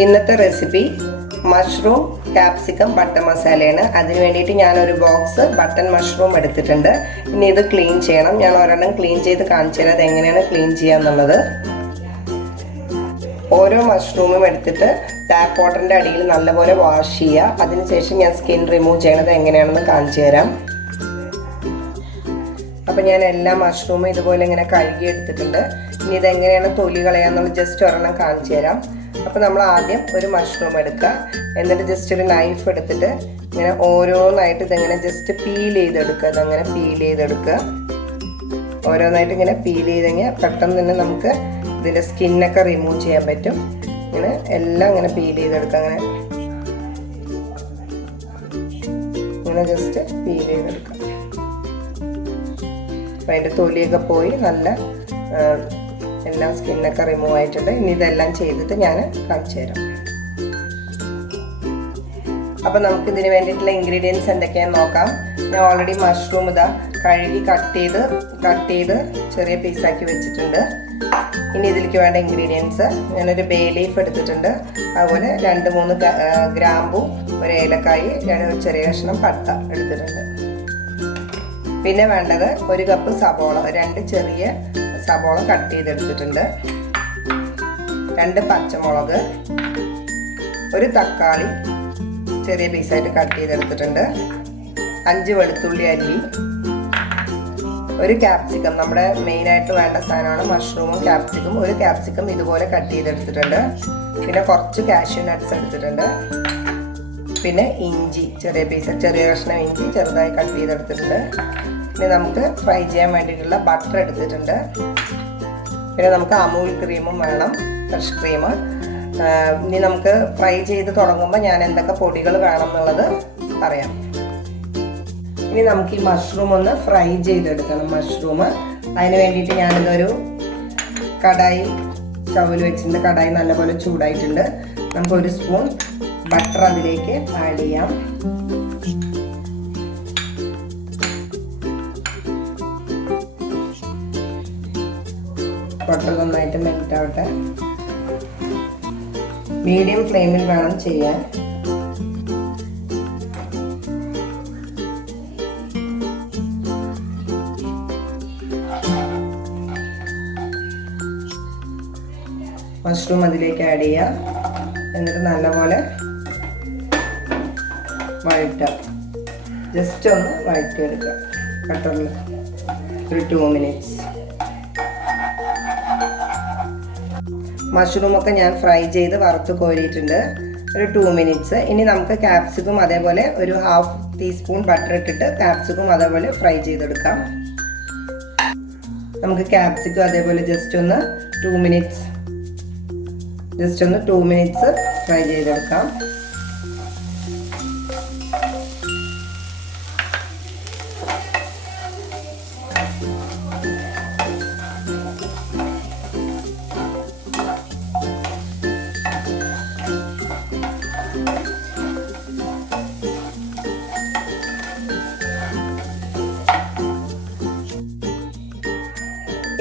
ഇന്നത്തെ recipe mushroom capsicum butter മസാലയാണ്. അതിന് വേണ്ടിയിട്ട് ഞാനൊരു ബോക്സ് ബട്ടൺ മഷ്റൂം എടുത്തിട്ടുണ്ട്. ഇനി ഇത് ക്ലീൻ ചെയ്യണം. ഞാൻ ഒരെണ്ണം ക്ലീൻ ചെയ്ത് കാണിച്ചു തരാം അത് എങ്ങനെയാണ് ക്ലീൻ ചെയ്യാന്നുള്ളത്. ഓരോ മഷ്റൂമും എടുത്തിട്ട് ടാപ്പ് വാട്ടറിൻ്റെ അടിയിൽ നല്ലപോലെ വാഷ് ചെയ്യുക. അതിനുശേഷം ഞാൻ സ്കിൻ റിമൂവ് ചെയ്യണത് എങ്ങനെയാണെന്ന് കാണിച്ചു തരാം. അപ്പം ഞാൻ എല്ലാ മഷ്റൂമും ഇതുപോലെ ഇങ്ങനെ കഴുകി എടുത്തിട്ടുണ്ട്. ഇനി ഇതെങ്ങനെയാണ് തൊലി കളയാന്നുള്ളത് ജസ്റ്റ് ഒരെണ്ണം കാണിച്ചു തരാം. അപ്പോൾ നമ്മൾ ആദ്യം ഒരു മഷ്റൂം എടുക്കുക. എന്നിട്ട് ജസ്റ്റ് ഒരു നൈഫ് എടുത്തിട്ട് ഇങ്ങനെ ഓരോന്നായിട്ട് ഇതെങ്ങനെ ജസ്റ്റ് പീൽ ചെയ്തെടുക്കുക. ഇതങ്ങനെ പീൽ ചെയ്തെടുക്കുക. ഓരോന്നായിട്ട് ഇങ്ങനെ പീൽ ചെയ്തെങ്കിൽ പെട്ടെന്ന് തന്നെ നമുക്ക് ഇതിൻ്റെ സ്കിന്നൊക്കെ റിമൂവ് ചെയ്യാൻ പറ്റും. ഇങ്ങനെ എല്ലാം ഇങ്ങനെ പീൽ ചെയ്തെടുക്കുക. ഇങ്ങനെ ജസ്റ്റ് പീൽ ചെയ്തെടുക്കുക. അപ്പോൾ അതിൻ്റെ തൊലിയൊക്കെ പോയി നല്ല എല്ലാം സ്കിന്നൊക്കെ റിമൂവ് ആയിട്ടുണ്ട്. ഇനി ഇതെല്ലാം ചെയ്തിട്ട് ഞാൻ കാണിച്ചു തരാം. അപ്പോൾ നമുക്കിതിന് വേണ്ടിയിട്ടുള്ള ഇൻഗ്രീഡിയൻസ് എന്തൊക്കെയാണെന്ന് നോക്കാം. ഞാൻ ഓൾറെഡി മഷ്റൂം ഇതാ കഴുകി കട്ട് ചെയ്ത് ചെറിയ പീസാക്കി വെച്ചിട്ടുണ്ട്. ഇനി ഇതിലേക്ക് വേണ്ട ഇൻഗ്രീഡിയൻസ് ഞാനൊരു ബേ ലീഫ് എടുത്തിട്ടുണ്ട്. അതുപോലെ 2-3 ഗ്രാമ്പൂ, ഒരു ഏലക്കായി, ചെറിയ കഷ്ണം പട്ട എടുത്തിട്ടുണ്ട്. പിന്നെ വേണ്ടത് 1 കപ്പ് സബോള, 2 ചെറിയ സബോള കട്ട് ചെയ്തെടുത്തിട്ടുണ്ട്, 2 പച്ചമുളക്, ഒരു തക്കാളി ചെറിയ പീസായിട്ട് കട്ട് ചെയ്തെടുത്തിട്ടുണ്ട്, 5 വെളുത്തുള്ളി അല്ലി, ഒരു ക്യാപ്സിക്കം, നമ്മുടെ മെയിനായിട്ട് വേണ്ട സാധനമാണ് മഷ്റൂമും ക്യാപ്സിക്കം. ഒരു ക്യാപ്സിക്കം ഇതുപോലെ കട്ട് ചെയ്തെടുത്തിട്ടുണ്ട്. പിന്നെ കുറച്ച് കാഷ്യൂ നട്ട്സ് എടുത്തിട്ടുണ്ട്. പിന്നെ ഇഞ്ചി ചെറിയ കഷ്ണം ഇഞ്ചി ചെറുതായി കട്ട് ചെയ്തെടുത്തിട്ടുണ്ട്. പിന്നെ നമുക്ക് ഫ്രൈ ചെയ്യാൻ വേണ്ടിയിട്ടുള്ള ബട്ടർ എടുത്തിട്ടുണ്ട്. പിന്നെ നമുക്ക് അമൂൽ ക്രീമും വേണം, ഫ്രഷ് ക്രീം. ഇനി നമുക്ക് ഫ്രൈ ചെയ്ത് തുടങ്ങുമ്പോൾ ഞാൻ എന്തൊക്കെ പൊടികൾ വേണം എന്നുള്ളത് പറയാം. ഇനി നമുക്ക് ഈ മഷ്റൂം ഒന്ന് ഫ്രൈ ചെയ്തെടുക്കണം. മഷ്റൂം അതിന് വേണ്ടിയിട്ട് ഞാനിതൊരു കടായി സ്റ്റൗവിൽ വെച്ചിട്ടുണ്ട്. കടായി നല്ലപോലെ ചൂടായിട്ടുണ്ട്. നമുക്ക് 1 സ്പൂൺ ബട്ടർ അതിലേക്ക് ആഡ് ചെയ്യാം. ബട്ടർ നന്നായിട്ട് മെൽറ്റ് ആവട്ടെ. മീഡിയം ഫ്ലെയിമിൽ വേണം ചെയ്യാൻ. മഷ്റൂം അതിലേക്ക് ആഡ് ചെയ്യാം. എന്നിട്ട് നല്ലപോലെ വഴറ്റുക. ജസ്റ്റ് ഒന്ന് വഴറ്റിയെടുക്കുക ബട്ടറിൽ ഒരു 2 മിനിറ്റ്സ്. മഷ്റൂമൊക്കെ ഞാൻ ഫ്രൈ ചെയ്ത് വറുത്ത് കോരിയിട്ടുണ്ട്. ഒരു 2 മിനിറ്റ്സ്. ഇനി നമുക്ക് ക്യാപ്സിക്കം അതേപോലെ ഒരു 1/2 ടീസ്പൂൺ ബട്ടർ ഇട്ടിട്ട് ക്യാപ്സിക്കം അതേപോലെ ഫ്രൈ ചെയ്തെടുക്കാം. നമുക്ക് ക്യാപ്സിക്കം അതേപോലെ ജസ്റ്റ് ഒന്ന് 2 മിനിറ്റ്സ് ഫ്രൈ ചെയ്തെടുക്കാം.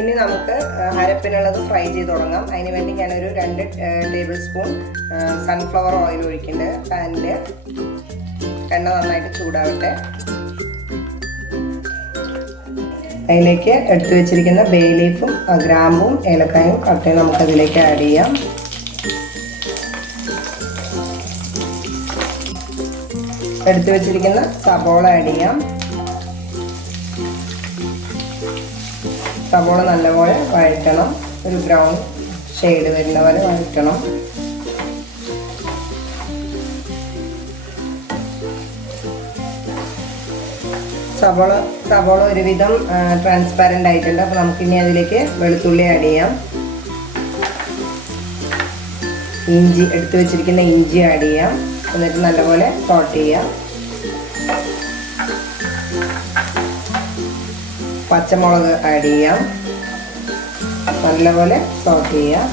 ഇനി നമുക്ക് അരപ്പിനുള്ളത് ഫ്രൈ ചെയ്ത് തുടങ്ങാം. അതിന് വേണ്ടി ഞാനൊരു 2 ടേബിൾ സ്പൂൺ സൺഫ്ലവർ ഓയിൽ ഒഴിക്കുന്നുണ്ട്. പാനിൽ എണ്ണ നന്നായിട്ട് ചൂടാവട്ടെ. അതിലേക്ക് എടുത്തു വെച്ചിരിക്കുന്ന ബേ ലീഫും ഗ്രാമ്പും ഏലക്കായും പട്ടയും നമുക്കതിലേക്ക് ആഡ് ചെയ്യാം. എടുത്തു വെച്ചിരിക്കുന്ന സബോള ആഡ് ചെയ്യാം. സബോള നല്ലപോലെ വഴറ്റണം. ഒരു ബ്രൗൺ ഷെയ്ഡ് വരുന്ന പോലെ വഴറ്റണം. സബോള ഒരുവിധം ട്രാൻസ്പാരൻ്റ് ആയിട്ടുണ്ട്. അപ്പോൾ നമുക്കിനി അതിലേക്ക് വെളുത്തുള്ളി ആഡ് ചെയ്യാം. ഇഞ്ചി എടുത്തു വെച്ചിരിക്കുന്ന ഇഞ്ചി ആഡ് ചെയ്യാം. എന്നിട്ട് നല്ലപോലെ സോട്ട് ചെയ്യാം. പച്ചമുളക് ആഡ് ചെയ്യാം. നല്ലപോലെ സോട്ട് ചെയ്യാം.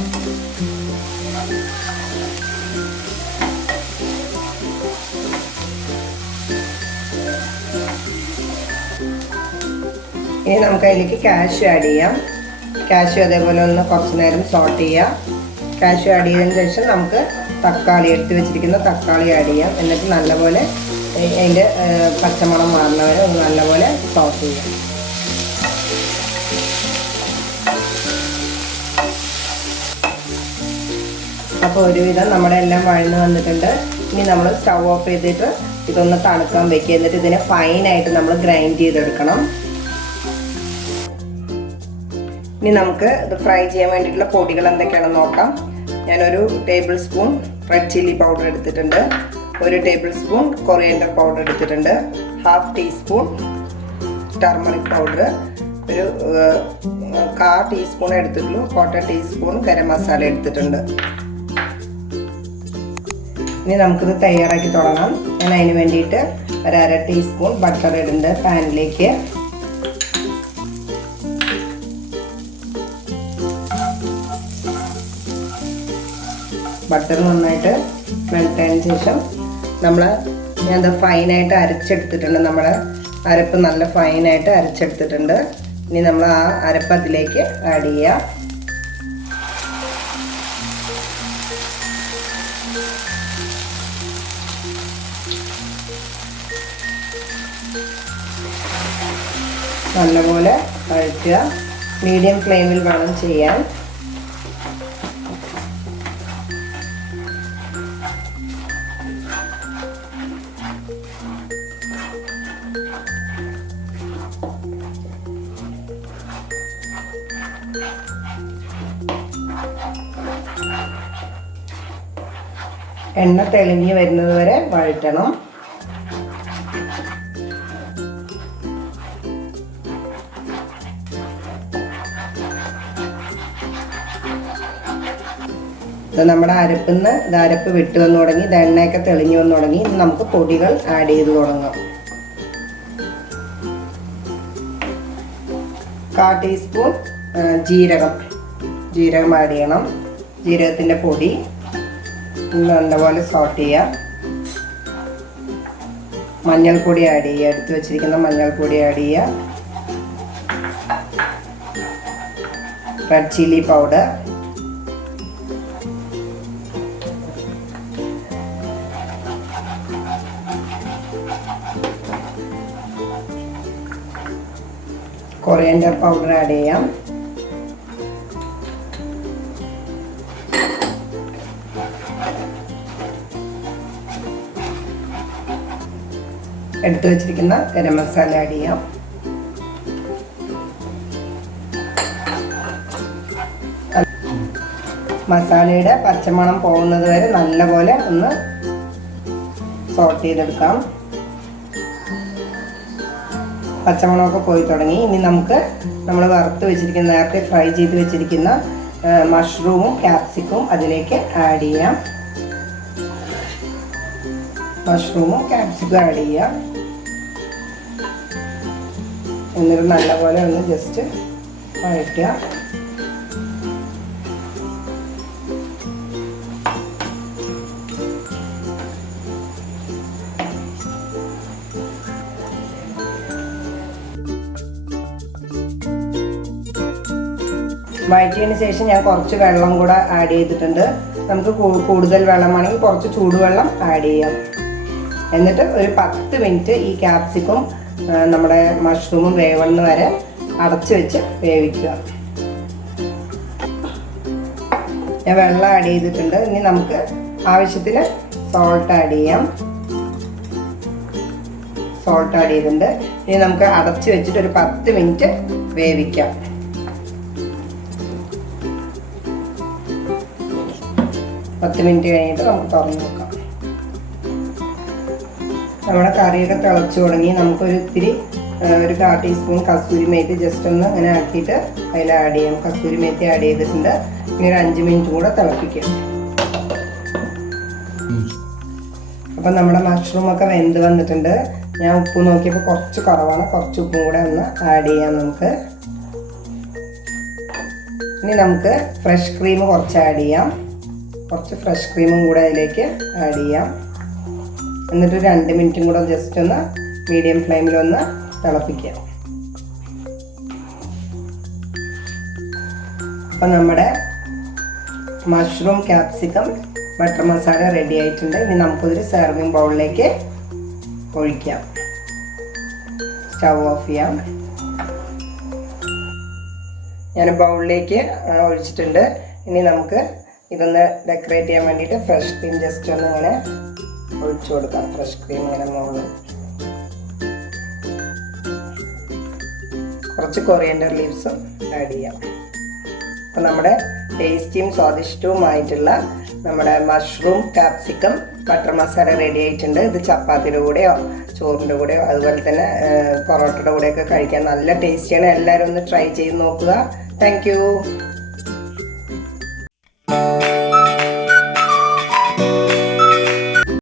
ഇനി നമുക്ക് അതിലേക്ക് കാഷ്യൂ ആഡ് ചെയ്യാം. കാഷ്യൂ അതേപോലെ ഒന്ന് കുറച്ച് നേരം സോട്ട് ചെയ്യുക. കാഷ്യൂ ആഡ് ചെയ്തതിന് ശേഷം നമുക്ക് തക്കാളി എടുത്ത് വെച്ചിരിക്കുന്ന തക്കാളി ആഡ് ചെയ്യാം. എന്നിട്ട് നല്ലപോലെ അതിൻ്റെ പച്ചമണം മാറുന്നവരെ ഒന്ന് നല്ലപോലെ സോട്ട് ചെയ്യാം. അപ്പോൾ ഒരുവിധം നമ്മുടെ എല്ലാം വഴന്ന് വന്നിട്ടുണ്ട്. ഇനി നമ്മൾ സ്റ്റൗ ഓഫ് ചെയ്തിട്ട് ഇതൊന്ന് തണുക്കാൻ വെക്കുക. എന്നിട്ട് ഇതിനെ ഫൈനായിട്ട് നമ്മൾ ഗ്രൈൻഡ് ചെയ്തെടുക്കണം. ഇനി നമുക്ക് ഇത് ഫ്രൈ ചെയ്യാൻ വേണ്ടിയിട്ടുള്ള പൊടികൾ എന്തൊക്കെയാണെന്ന് നോക്കാം. ഞാനൊരു table spoon red chilli powder എടുത്തിട്ടുണ്ട്, 1 ടേബിൾ സ്പൂൺ കൊറിയൻഡർ പൗഡർ എടുത്തിട്ടുണ്ട്, 1/2 ടീസ്പൂൺ ടർമറിക് പൗഡർ, ഒരു 1/4 ടീസ്പൂൺ എടുത്തിട്ടുള്ളൂ, 1/4 ടീസ്പൂൺ ഗരം മസാല എടുത്തിട്ടുണ്ട്. ഇനി നമുക്കിത് തയ്യാറാക്കി തുടങ്ങാം. ഞാൻ അതിന് വേണ്ടിയിട്ട് 1/2 ടീസ്പൂൺ ബട്ടർ ഇടുന്നുണ്ട് പാനിലേക്ക്. ബട്ടർ നന്നായിട്ട് മെൽറ്റ് ആയതിനു ശേഷം ഞാനത് ഫൈനായിട്ട് അരച്ചെടുത്തിട്ടുണ്ട്. നമ്മുടെ അരപ്പ് നല്ല ഫൈനായിട്ട് അരച്ചെടുത്തിട്ടുണ്ട്. ഇനി നമ്മൾ ആ അരപ്പ് അതിലേക്ക് ആഡ് ചെയ്യുക. നല്ലപോലെ വഴറ്റുക. മീഡിയം ഫ്ലെയിമിൽ വേണം ചെയ്യാൻ. എണ്ണ തെളിഞ്ഞ് വരുന്നത് വരെ വഴറ്റണം. ഇത് നമ്മുടെ അരപ്പിന്ന് അരപ്പ് വിട്ട് വന്നു തുടങ്ങി, ഇത് എണ്ണയൊക്കെ തെളിഞ്ഞു വന്നു തുടങ്ങി. ഇനി നമുക്ക് പൊടികൾ ആഡ് ചെയ്ത് തുടങ്ങാം. 1/4 ടീസ്പൂൺ ജീരകം ആഡ് ചെയ്യണം. ജീരകത്തിൻ്റെ പൊടി നല്ലപോലെ സോട്ട് ചെയ്യുക. മഞ്ഞൾപ്പൊടി ആഡ് ചെയ്യുക. എടുത്ത് വെച്ചിരിക്കുന്ന മഞ്ഞൾപ്പൊടി ആഡ് ചെയ്യുക. Red chilli powder, coriander powder add ചെയ്യാം. എടുത്തു വെച്ചിരിക്കുന്ന ഗരം മസാല ആഡ് ചെയ്യാം. മസാലയുടെ പച്ചമണം പോകുന്നത് വരെ നല്ലപോലെ ഒന്ന് സോട്ട് ചെയ്തെടുക്കാം. പച്ചമണമൊക്കെ പോയി തുടങ്ങി. ഇനി നമ്മൾ വറുത്ത് വെച്ചിരിക്കുന്ന, നേരത്തെ ഫ്രൈ ചെയ്ത് വെച്ചിരിക്കുന്ന മഷ്റൂമും ക്യാപ്സിക്കും അതിലേക്ക് ആഡ് ചെയ്യാം. മഷ്റൂമും ക്യാപ്സിക്കും ആഡ് ചെയ്യാം. എന്നിട്ട് നല്ലപോലെ ഒന്ന് ജസ്റ്റ് വഴറ്റുക. വഴറ്റിയതിന് ശേഷം ഞാൻ കുറച്ച് വെള്ളം കൂടെ ആഡ് ചെയ്തിട്ടുണ്ട്. നമുക്ക് കൂടുതൽ വെള്ളമാണെങ്കിൽ കുറച്ച് ചൂടുവെള്ളം ആഡ് ചെയ്യാം. എന്നിട്ട് ഒരു 10 മിനിറ്റ് ഈ ക്യാപ്സിക്കും നമ്മുടെ മഷ്റൂമും വേവുന്ന വരെ അടച്ചു വെച്ച് വേവിക്കുക. ഞാൻ വെള്ളം ആഡ് ചെയ്തിട്ടുണ്ട്. ഇനി നമുക്ക് ആവശ്യത്തിന് സോൾട്ട് ആഡ് ചെയ്യാം. സോൾട്ട് ആഡ് ചെയ്തിട്ടുണ്ട്. ഇനി നമുക്ക് അടച്ചു വെച്ചിട്ട് ഒരു 10 മിനിറ്റ് വേവിക്കാം. 10 മിനിറ്റ് കഴിഞ്ഞിട്ട് നമുക്ക് തുറന്ന് നോക്കാം. നമ്മുടെ കറിയൊക്കെ തിളച്ചു തുടങ്ങി. നമുക്കൊരു ഇത്തിരി ഒരു 1/4 ടീസ്പൂൺ കസൂരി മേത്തി ജസ്റ്റ് ഒന്ന് അങ്ങനെ ആക്കിയിട്ട് അതിൽ ആഡ് ചെയ്യാം. കസൂരി മേത്തി ആഡ് ചെയ്തിട്ടുണ്ട്. ഇനി ഒരു 5 മിനിറ്റ് കൂടെ തിളപ്പിക്കാം. അപ്പം നമ്മുടെ മഷ്റൂമൊക്കെ വെന്ത് വന്നിട്ടുണ്ട്. ഞാൻ ഉപ്പ് നോക്കിയപ്പോൾ കുറച്ച് കുറവാണ്. കുറച്ച് ഉപ്പും കൂടെ ഒന്ന് ആഡ് ചെയ്യാം നമുക്ക്. ഇനി നമുക്ക് ഫ്രഷ് ക്രീം കുറച്ച് ആഡ് ചെയ്യാം. കുറച്ച് ഫ്രഷ് ക്രീമും കൂടെ അതിലേക്ക് ആഡ് ചെയ്യാം. എന്നിട്ട് 2 മിനിറ്റും കൂടെ ജസ്റ്റ് ഒന്ന് മീഡിയം ഫ്ലെയിമിലൊന്ന് തിളപ്പിക്കാം. അപ്പം നമ്മുടെ mushroom capsicum butter masala ready ആയിട്ടുണ്ട്. ഇനി നമുക്കൊരു സെർവിങ് ബൗളിലേക്ക് ഒഴിക്കാം. സ്റ്റൗ ഓഫ് ചെയ്യാം. ഞാൻ ബൗളിലേക്ക് ഒഴിച്ചിട്ടുണ്ട്. ഇനി നമുക്ക് ഇതൊന്ന് ഡെക്കറേറ്റ് ചെയ്യാൻ വേണ്ടിയിട്ട് ഫ്രഷ് ക്രീം ജസ്റ്റ് ഒന്ന് ഇങ്ങനെ ഒഴിച്ചു കൊടുക്കാം. ഫ്രഷ് ക്രീം ഇങ്ങനെ മുകളിൽ കുറച്ച് കൊറിയൻഡർ ലീവ്സും ആഡ് ചെയ്യാം. അപ്പോൾ നമ്മുടെ ടേസ്റ്റിയും സ്വാദിഷ്ടവുമായിട്ടുള്ള നമ്മുടെ mushroom capsicum butter masala ready ആയിട്ടുണ്ട്. ഇത് ചപ്പാത്തിയുടെ കൂടെയോ ചോറിൻ്റെ കൂടെയോ അതുപോലെ തന്നെ പൊറോട്ടയുടെ കൂടെയൊക്കെ കഴിക്കാൻ നല്ല ടേസ്റ്റിയാണ്. എല്ലാവരും ഒന്ന് ട്രൈ ചെയ്ത് നോക്കുക. Thank you.